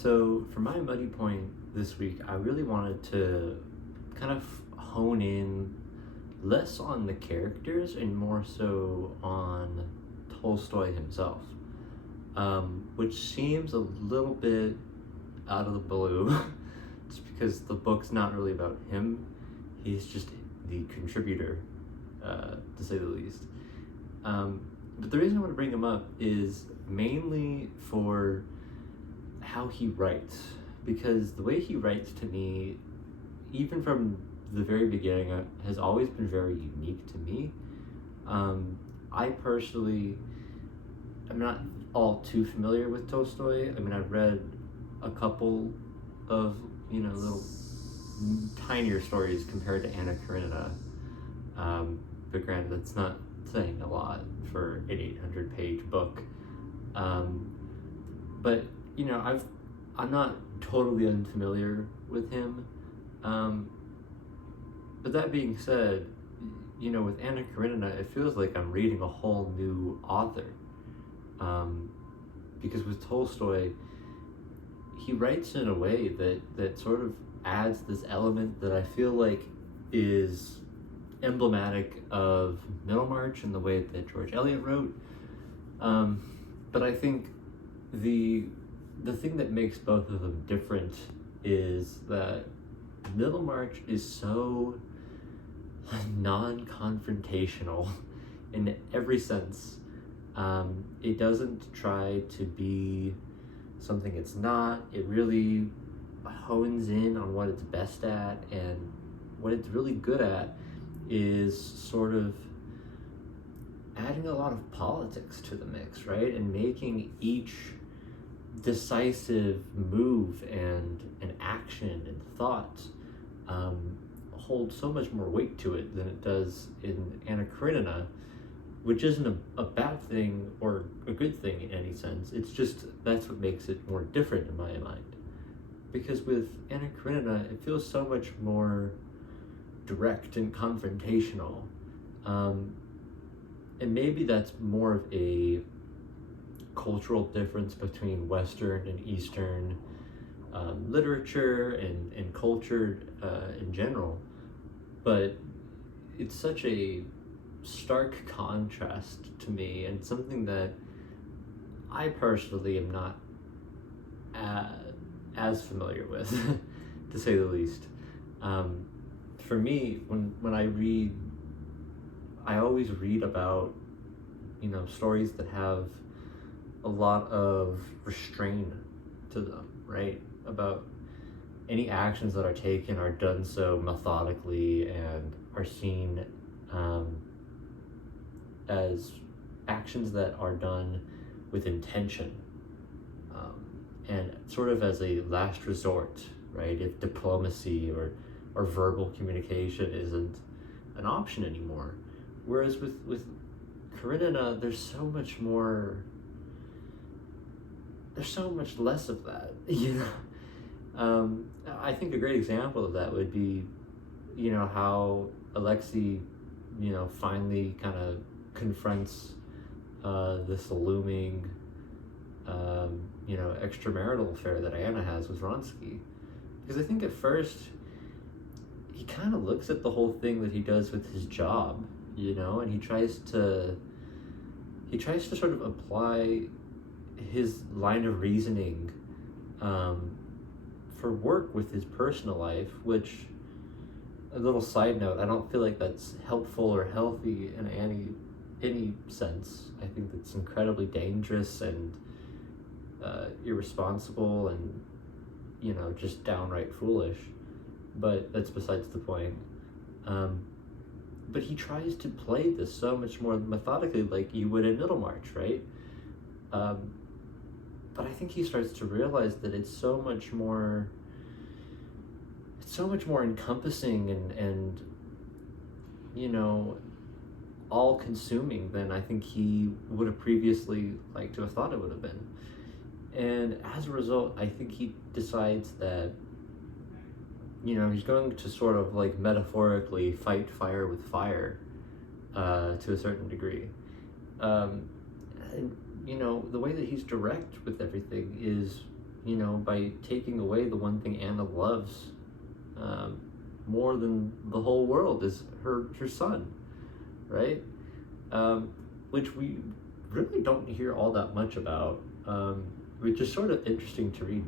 So for my muddy point this week, I really wanted to kind of hone in less on the characters and more so on Tolstoy himself, which seems a little bit out of the blue, just because the book's not really about him. He's just the contributor, to say the least. But the reason I want to bring him up is mainly for how he writes, because the way he writes to me, even from the very beginning, has always been very unique to me. I personally am not all too familiar with Tolstoy. I mean, I've read a couple of, little tinier stories compared to Anna Karenina. But granted, that's not saying a lot for an 800-page book. But I'm not totally unfamiliar with him. But that being said, with Anna Karenina, it feels like I'm reading a whole new author. Because with Tolstoy, he writes in a way that sort of adds this element that I feel like is emblematic of Middlemarch and the way that George Eliot wrote. But I think the thing that makes both of them different is that Middlemarch is so non-confrontational in every sense. It doesn't try to be something it's not. It really hones in on what it's best at, and what it's really good at is sort of adding a lot of politics to the mix, right? And making each decisive move and an action and thought hold so much more weight to it than it does in Anna Karenina, which isn't a bad thing or a good thing in any sense. It's just that's what makes it more different in my mind. Because with Anna Karenina, it feels so much more direct and confrontational. And maybe that's more of a cultural difference between Western and Eastern literature and culture in general. But it's such a stark contrast to me, and something that I personally am not as familiar with, to say the least. For me, when I read, I always read about, stories that have a lot of restraint to them, right? About any actions that are taken are done so methodically and are seen as actions that are done with intention, and sort of as a last resort, right? If diplomacy or verbal communication isn't an option anymore. Whereas with Karenina, there's so much less of that, I think a great example of that would be, how Alexei, finally kind of confronts this looming, extramarital affair that Anna has with Vronsky. Because I think at first, he kind of looks at the whole thing that he does with his job, and he tries to sort of apply his line of reasoning for work with his personal life, which, a little side note, I don't feel like that's helpful or healthy in any sense. I think that's incredibly dangerous and irresponsible and, just downright foolish. But that's besides the point. But he tries to play this so much more methodically, like you would in Middlemarch, right? But I think he starts to realize that it's so much more encompassing and all-consuming than I think he would have previously liked to have thought it would have been. And as a result, I think he decides that he's going to sort of like metaphorically fight fire with fire to a certain degree. And the way that he's direct with everything is by taking away the one thing Anna loves um, more than the whole world is her son, right? Um, which we really don't hear all that much about, which is sort of interesting to read,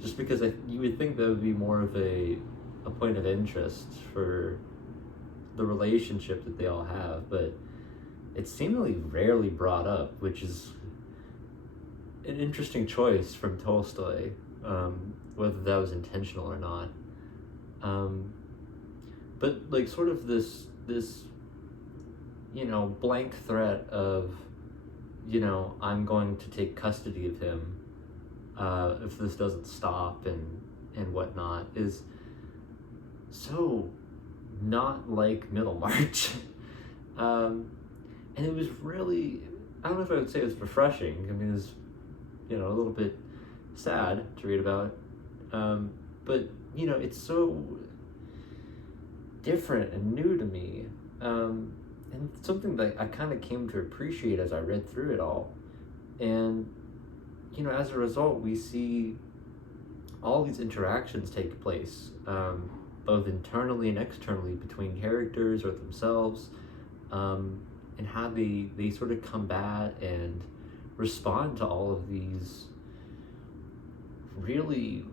just because you would think that would be more of a point of interest for the relationship that they all have, but it's seemingly rarely brought up, which is an interesting choice from Tolstoy, whether that was intentional or not. Um, but like sort of this blank threat of I'm going to take custody of him if this doesn't stop and whatnot is so not like Middlemarch. And it was really, I don't know if I would say it was refreshing. I mean, it was a little bit sad to read about, but it's so different and new to me, and something that I kind of came to appreciate as I read through it all. And as a result, we see all these interactions take place, both internally and externally between characters or themselves, and how they sort of combat and respond to all of these really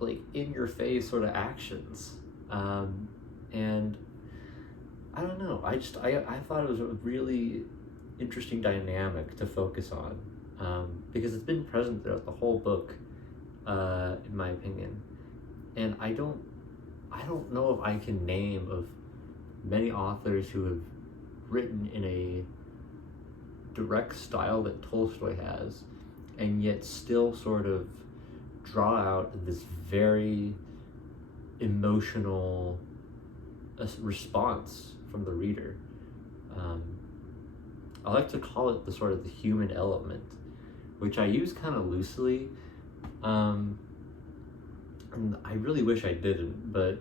like in your face sort of actions. And I don't know, I thought it was a really interesting dynamic to focus on, because it's been present throughout the whole book, in my opinion. And I don't know if I can name of many authors who have written in a direct style that Tolstoy has, and yet still sort of draw out this very emotional response from the reader. I like to call it the sort of the human element, which I use kind of loosely, and I really wish I didn't, but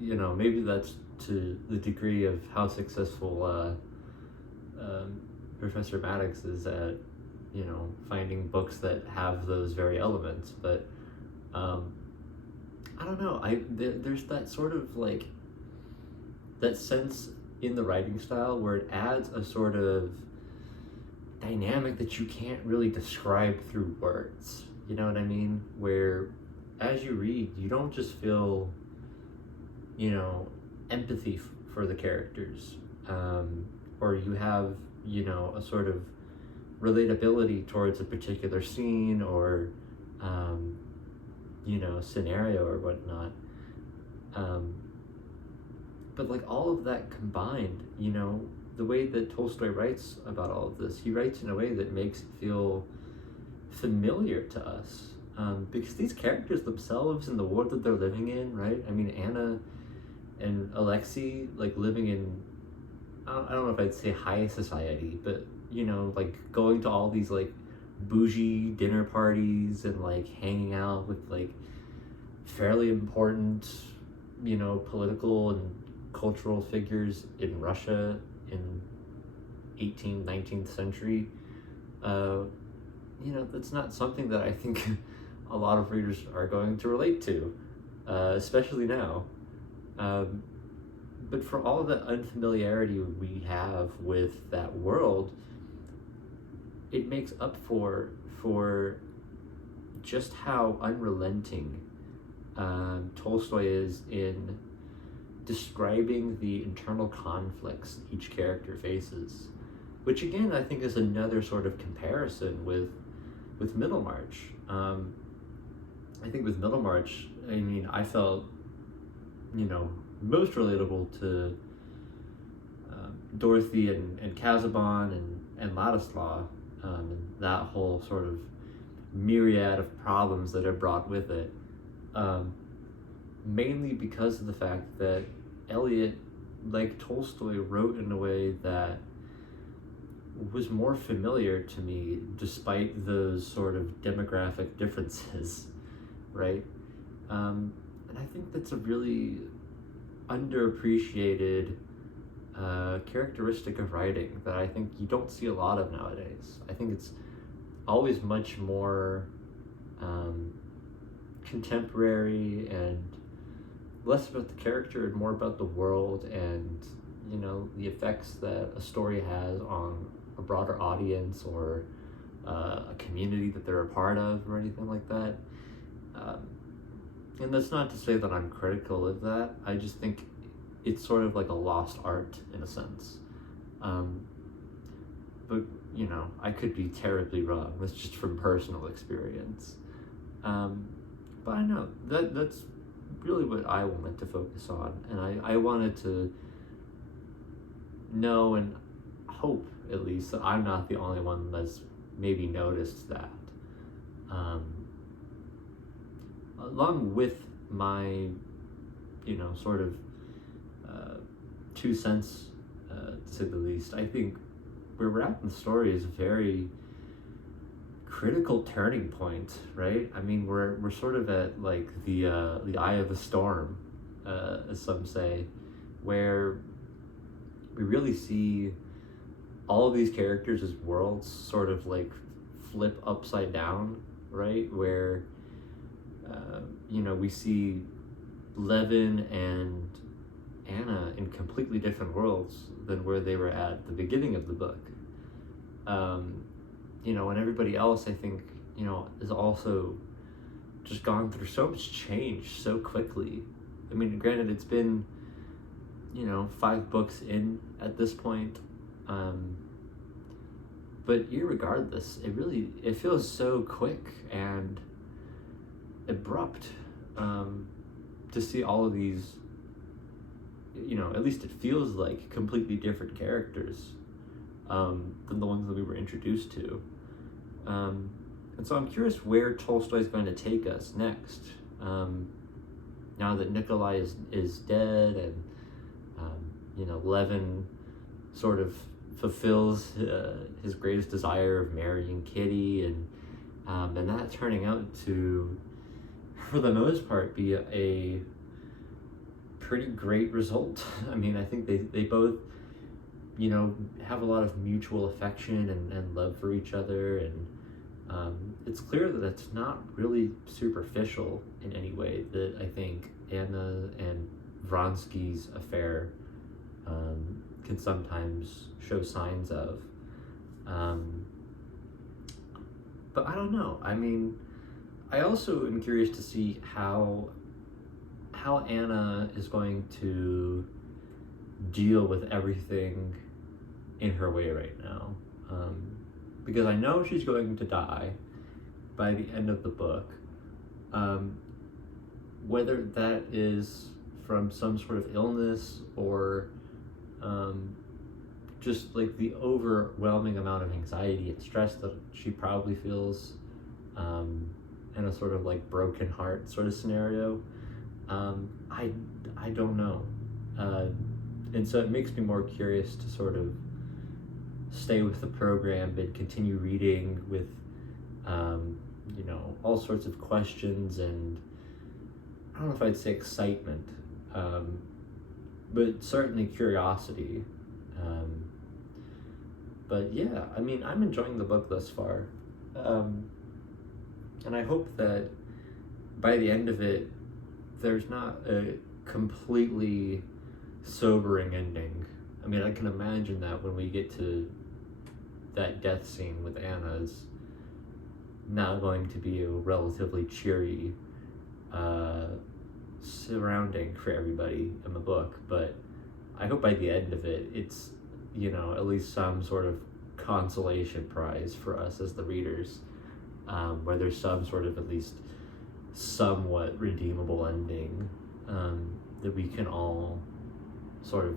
maybe that's to the degree of how successful Professor Maddox is at finding books that have those very elements. But I don't know, there's that sort of like that sense in the writing style where it adds a sort of dynamic that you can't really describe through words, you know what I mean, where as you read you don't just feel empathy for the characters, or you have a sort of relatability towards a particular scene or scenario or whatnot, but like all of that combined, the way that Tolstoy writes about all of this, he writes in a way that makes it feel familiar to us, because these characters themselves in the world that they're living in, right? I mean, Anna and Alexei, like living in, I don't know if I'd say high society, but like going to all these like bougie dinner parties and like hanging out with like fairly important political and cultural figures in Russia in 18th, 19th century. That's not something that I think a lot of readers are going to relate to, especially now. But for all the unfamiliarity we have with that world, it makes up for just how unrelenting Tolstoy is in describing the internal conflicts each character faces, which again I think is another sort of comparison with Middlemarch. I think with Middlemarch, I mean, I felt most relatable to Dorothy and Casaubon and Ladislaw, and that whole sort of myriad of problems that are brought with it, mainly because of the fact that Eliot, like Tolstoy, wrote in a way that was more familiar to me despite those sort of demographic differences, right? And I think that's a really underappreciated characteristic of writing that I think you don't see a lot of nowadays. I think it's always much more um, contemporary and less about the character and more about the world and, you know, the effects that a story has on a broader audience or a community that they're a part of or anything like that. Um, and that's not to say that I'm critical of that. I just think it's sort of like a lost art in a sense. Um, but, you know, I could be terribly wrong. That's just from personal experience. Um, but I know that's really what I wanted to focus on. And I wanted to know and hope, at least, that I'm not the only one that's maybe noticed that. Um, Along with my, you know, sort of 2 cents, to say the least, I think where we're at in the story is a very critical turning point, right? I mean, we're sort of at like the eye of the storm, as some say, where we really see all of these characters as worlds sort of like flip upside down, right? Where you know, we see Levin and Anna in completely different worlds than where they were at the beginning of the book. You know, and everybody else, I think, you know, is also just gone through so much change so quickly. I mean, granted, it's been, you know, 5 books in at this point. But irregardless, it feels so quick and abrupt, to see all of these, you know, at least it feels like completely different characters, than the ones that we were introduced to. And so I'm curious where Tolstoy's going to take us next, now that Nikolai is dead and, you know, Levin sort of fulfills his greatest desire of marrying Kitty, and that turning out to, for the most part, be a pretty great result. I mean, I think they both, you know, have a lot of mutual affection and love for each other, and it's clear that it's not really superficial in any way, that I think Anna and Vronsky's affair can sometimes show signs of. But I don't know. I mean, I also am curious to see how Anna is going to deal with everything in her way right now. Because I know she's going to die by the end of the book. Whether that is from some sort of illness or just like the overwhelming amount of anxiety and stress that she probably feels, in a sort of like broken heart sort of scenario. I don't know. And so it makes me more curious to sort of stay with the program and continue reading with, you know, all sorts of questions and, I don't know if I'd say excitement, but certainly curiosity. But yeah, I mean, I'm enjoying the book thus far. And I hope that by the end of it, there's not a completely sobering ending. I mean, I can imagine that when we get to that death scene with Anna, is not going to be a relatively cheery surrounding for everybody in the book, but I hope by the end of it, it's, you know, at least some sort of consolation prize for us as the readers, where there's some sort of at least somewhat redeemable ending, that we can all sort of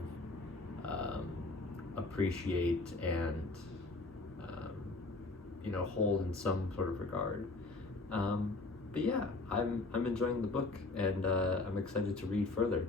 appreciate and, you know, hold in some sort of regard. But yeah, I'm enjoying the book, and I'm excited to read further.